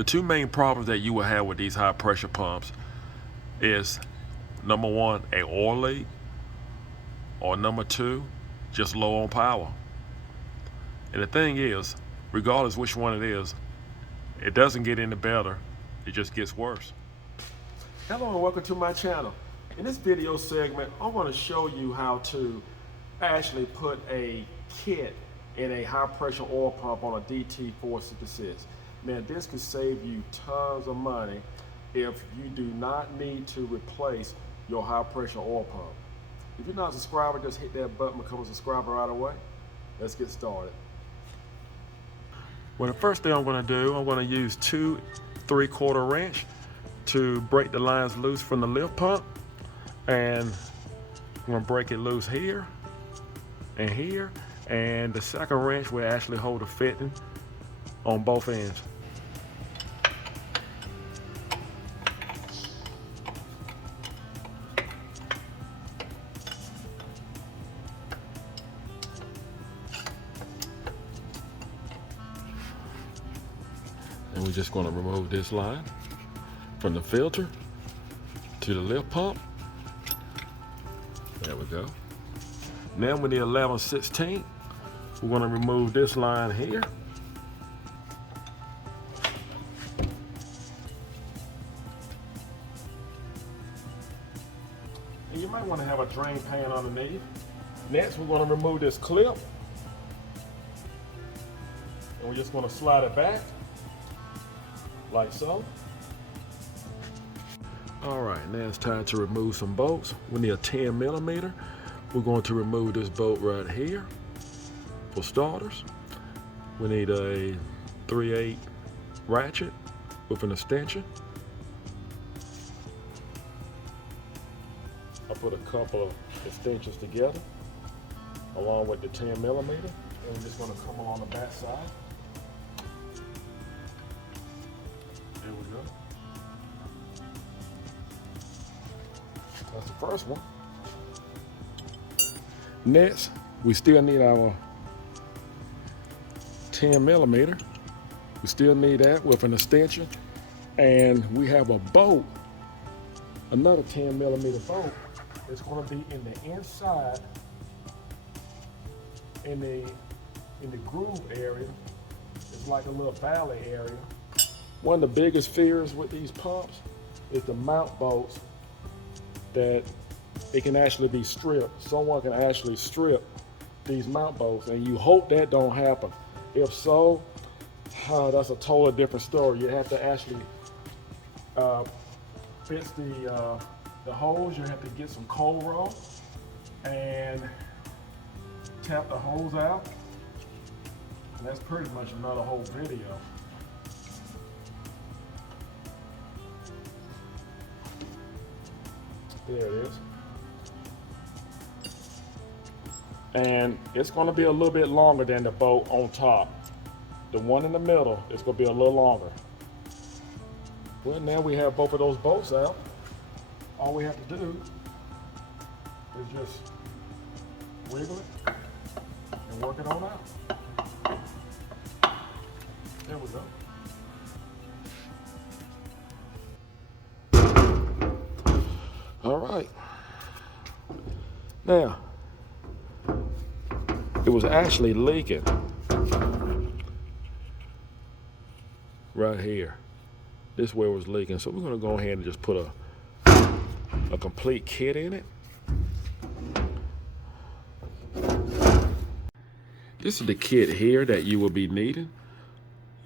The two main problems that you will have with these high pressure pumps is number one, a oil leak, or number two, just low on power. And the thing is, regardless which one it is, it doesn't get any better, it just gets worse. Hello and welcome to my channel. In this video segment, I'm going to show you how to actually put a kit in a high pressure oil pump on a DT466. Now this could save you tons of money if you do not need to replace your high pressure oil pump. If you're not a subscriber, just hit that button, become a subscriber right away. Let's get started. Well, the first thing I'm going to do, I'm going to use 2 3/4 wrench to break the lines loose from the lift pump, and I'm going to break it loose here and here, and the second wrench will actually hold the fitting on both ends. And we're just going to remove this line from the filter to the lift pump. There we go. Now with the 11/16, we're going to remove this line here. And you might want to have a drain pan underneath. Next, we're going to remove this clip. And we're just going to slide it back, like so. All right, now it's time to remove some bolts. We need a 10mm. We're going to remove this bolt right here. For starters, we need a 3/8 ratchet with an extension. I put a couple of extensions together along with the 10mm, and we're just going to come along the back side. There we go. That's the first one. Next, we still need our 10mm. We still need that with an extension, and we have a bolt, another 10mm bolt. It's going to be in the inside, in the groove area. It's like a little valley area. One of the biggest fears with these pumps is the mount bolts, that it can actually be stripped. Someone can actually strip these mount bolts, and you hope that don't happen. If so, that's a totally different story. You have to actually fix the holes. You have to get some cold roll and tap the holes out. And that's pretty much another whole video. There it is. And it's going to be a little bit longer than the bolt on top. The one in the middle is going to be a little longer. Well, now we have both of those bolts out. All we have to do is just wiggle it and work it on out. There we go. All right. Now, it was actually leaking right here. This way it was leaking. So we're going to go ahead and just put a complete kit in it. This is the kit here that you will be needing.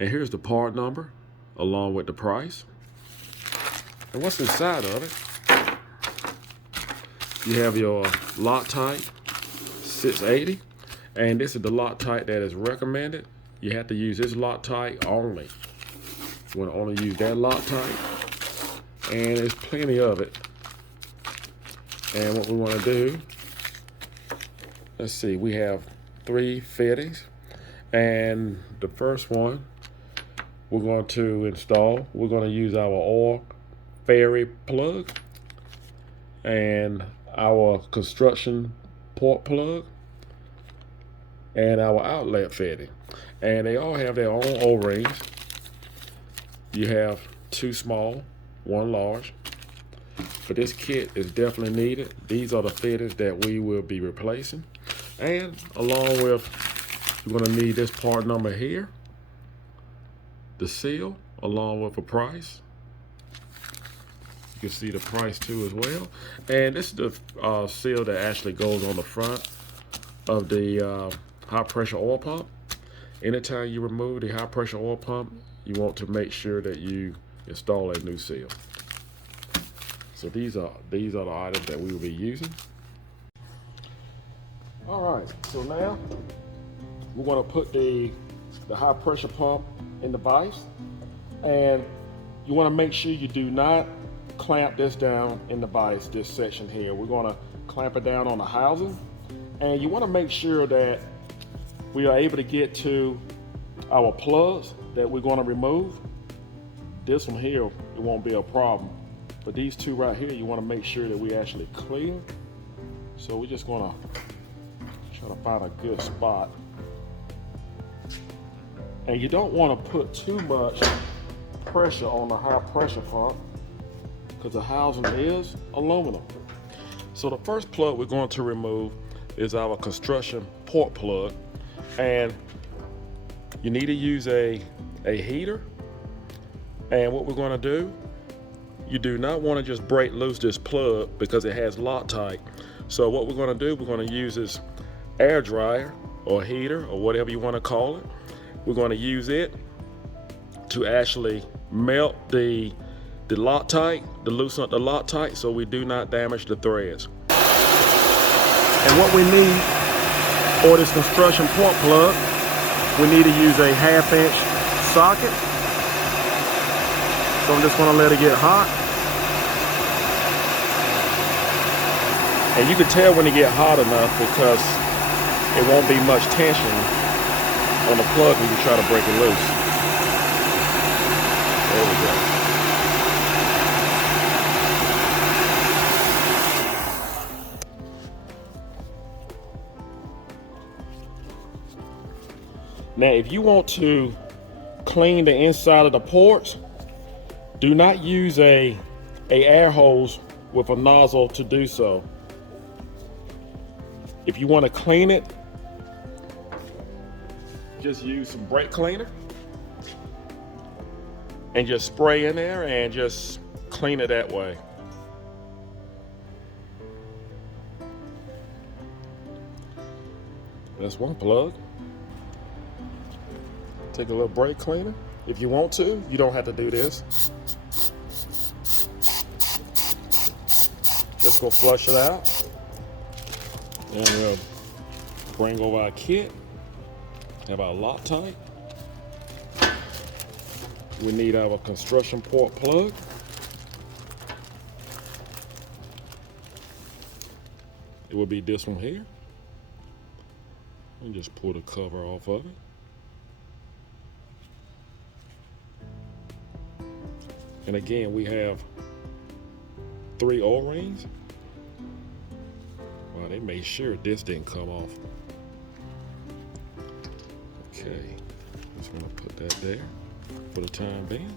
And here's the part number along with the price. And what's inside of it? You have your Loctite 680. And this is the Loctite that is recommended. You have to use this Loctite only. You want to only use that Loctite. And there's plenty of it. And what we want to do, let's see, we have 3 fittings. And the first one we're going to install, we're going to use our oil fairy plug and our construction port plug and our outlet fitting. And they all have their own O-rings. you have 2 small, 1 large. But this kit is definitely needed. These are the fittings that we will be replacing. And along with, you're gonna need this part number here, the seal, along with a price. You can see the price too as well. And this is the seal that actually goes on the front of the high pressure oil pump. Anytime you remove the high pressure oil pump, you want to make sure that you install a new seal. So these are the items that we will be using. All right, so now we're going to put the high pressure pump in the vise, and you want to make sure you do not clamp this down in the vise, this section here. We're going to clamp it down on the housing, and you want to make sure that we are able to get to our plugs that we're going to remove. This one here, it won't be a problem, but these 2 right here, you want to make sure that we actually clear. So we're just going to try to find a good spot. And you don't want to put too much pressure on the high pressure pump because the housing is aluminum. So the first plug we're going to remove is our construction port plug, and you need to use a heater. And what we're going to do, you do not want to just break loose this plug because it has Loctite. So what we're going to do, we're going to use this air dryer or heater or whatever you want to call it. We're going to use it to actually melt the Loctite, to loosen up the Loctite so we do not damage the threads. And what we need for this construction port plug, we need to use a 1/2 inch socket. So I'm just going to let it get hot. And you can tell when it get hot enough because it won't be much tension on the plug when you try to break it loose. There we go. Now, if you want to clean the inside of the ports, do not use a air hose with a nozzle to do so. If you want to clean it, just use some brake cleaner and just spray in there and just clean it that way. That's one plug. Take a little brake cleaner. If you want to, you don't have to do this. Just go flush it out. And we'll bring over our kit. Have our Loctite. We need our construction port plug. It will be this one here. And just pull the cover off of it. And again, we have 3 O-rings. Wow, they made sure this didn't come off. Okay, just gonna put that there for the time being.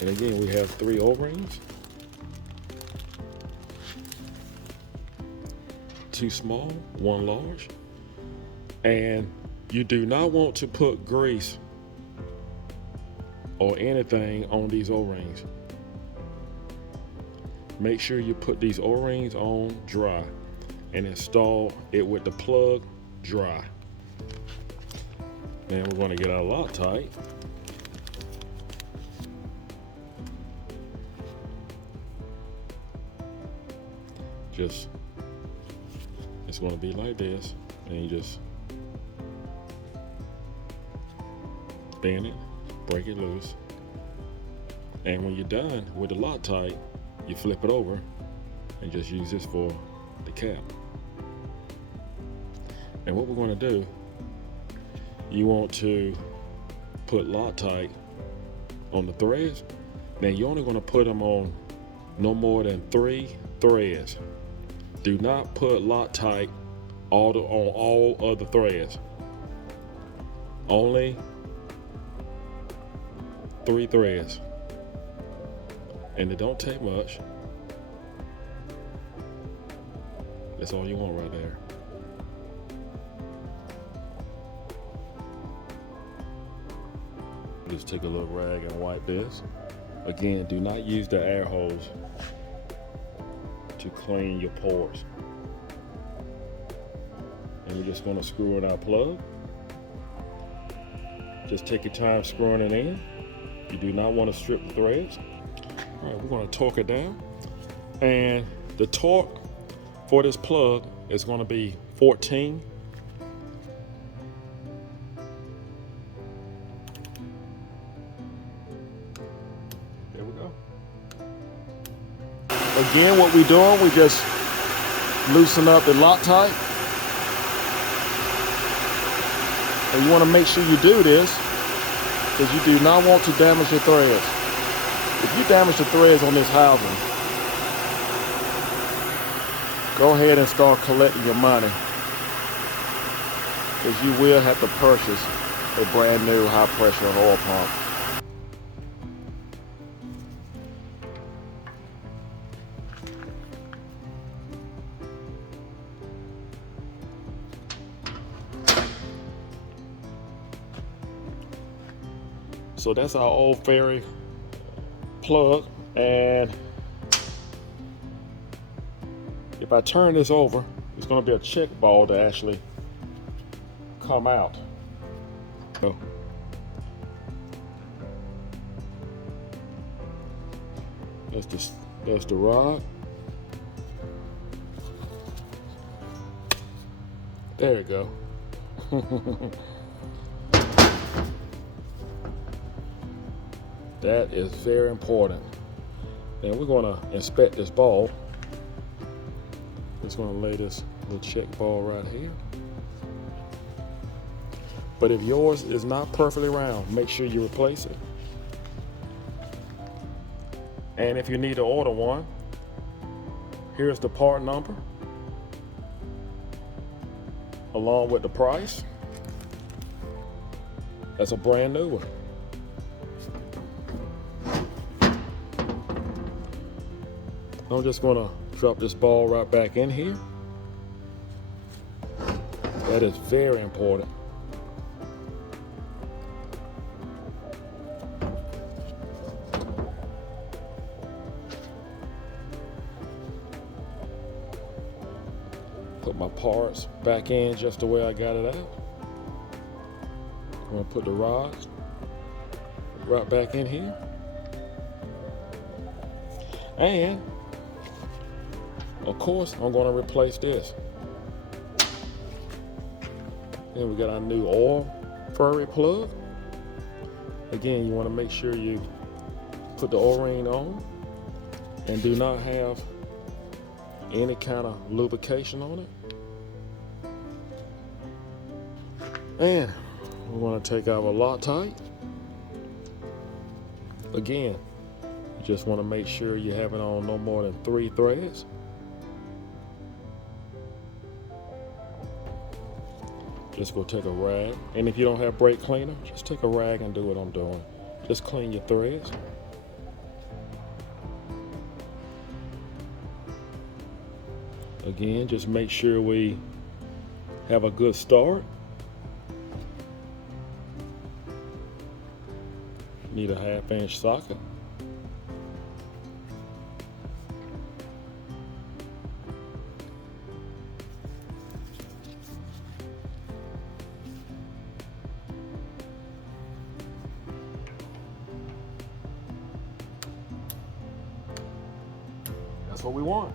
And again, we have 3 O-rings. 2 small, 1 large. And you do not want to put grease or anything on these O-rings. Make sure you put these O-rings on dry and install it with the plug dry. Then we're going to get our Loctite. Just, it's going to be like this, and you just bend it, break it loose, and when you're done with the Loctite, you flip it over and just use this for the cap. And what we're going to do, you want to put Loctite on the threads. Now you're only going to put them on no more than 3 threads. Do not put Loctite on all other threads. Only 3 threads, and it don't take much. That's all you want right there. Just take a little rag and wipe this. Again, do not use the air hose to clean your pores. And you're just going to screw in our plug. Just take your time screwing it in. You do not want to strip the threads. All right, we're going to torque it down. And the torque for this plug is going to be 14. There we go. Again, what we're doing, we just loosen up the Loctite. And you want to make sure you do this because you do not want to damage your threads. If you damage the threads on this housing, go ahead and start collecting your money, because you will have to purchase a brand new high pressure oil pump. So that's our old Fairy plug, and if I turn this over, it's going to be a check ball to actually come out. So that's the rod. There you go. That is very important. Then we're going to inspect this ball. Just going to lay this little check ball right here. But if yours is not perfectly round, make sure you replace it. And if you need to order one, here's the part number along with the price. That's a brand new one. I'm just going to drop this ball right back in here. That is very important. Put my parts back in just the way I got it out. I'm going to put the rods right back in here. And of course, I'm going to replace this. Then we got our new oil Fairy plug. Again, you want to make sure you put the O-ring on and do not have any kind of lubrication on it. And we want to take our Loctite. Again, you just want to make sure you have it on no more than 3 threads. Just go take a rag, and if you don't have brake cleaner, just take a rag and do what I'm doing. Just clean your threads. Again, just make sure we have a good start. Need a 1/2-inch socket. That's what we want.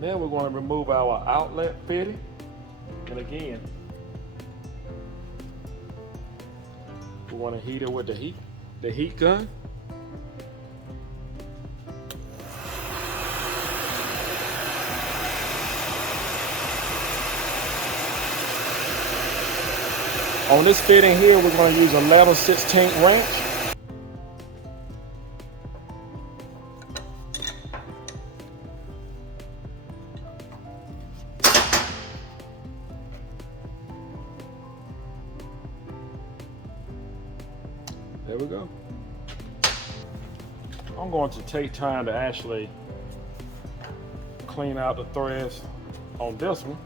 Then we're going to remove our outlet fitting. And again, we want to heat it with the heat gun. On this fitting here, we're going to use a level 16 wrench. There we go. I'm going to take time to actually clean out the threads on this one.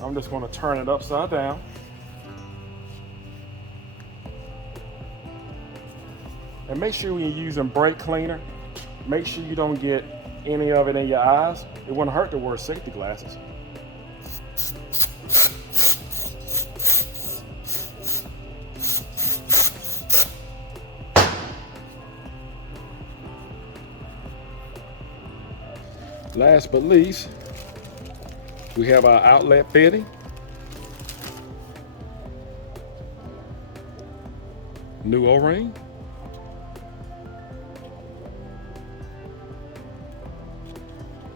I'm just going to turn it upside down. And make sure when you're using brake cleaner, make sure you don't get any of it in your eyes. It wouldn't hurt to wear safety glasses. Last but least, we have our outlet fitting. New O-ring.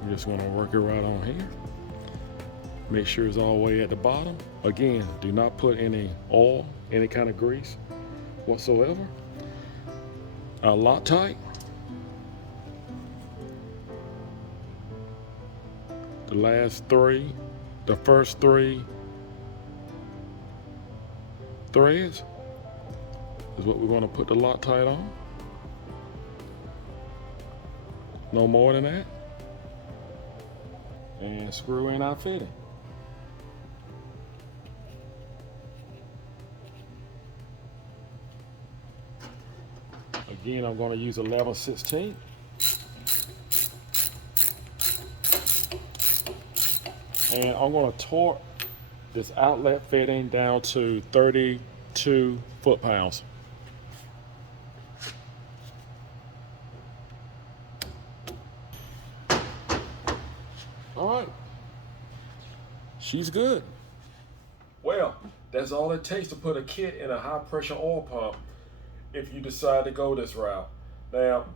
I'm just going to work it right on here. Make sure it's all the way at the bottom. Again, do not put any oil, any kind of grease whatsoever. Loctite. The first three threads is what we're going to put the Loctite on. No more than that. And screw in our fitting. Again, I'm going to use 11/16. And I'm going to torque this outlet fitting down to 32 foot-pounds. All right, she's good. Well, that's all it takes to put a kit in a high-pressure oil pump if you decide to go this route. Now,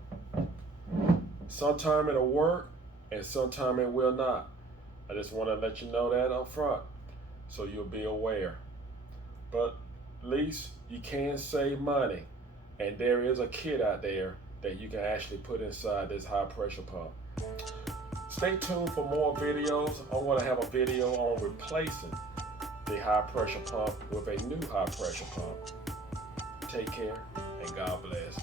sometime it'll work and sometime it will not. I just want to let you know that up front so you'll be aware. But at least you can save money, and there is a kit out there that you can actually put inside this high pressure pump. Stay tuned for more videos. I'm going to have a video on replacing the high pressure pump with a new high pressure pump. Take care and God bless.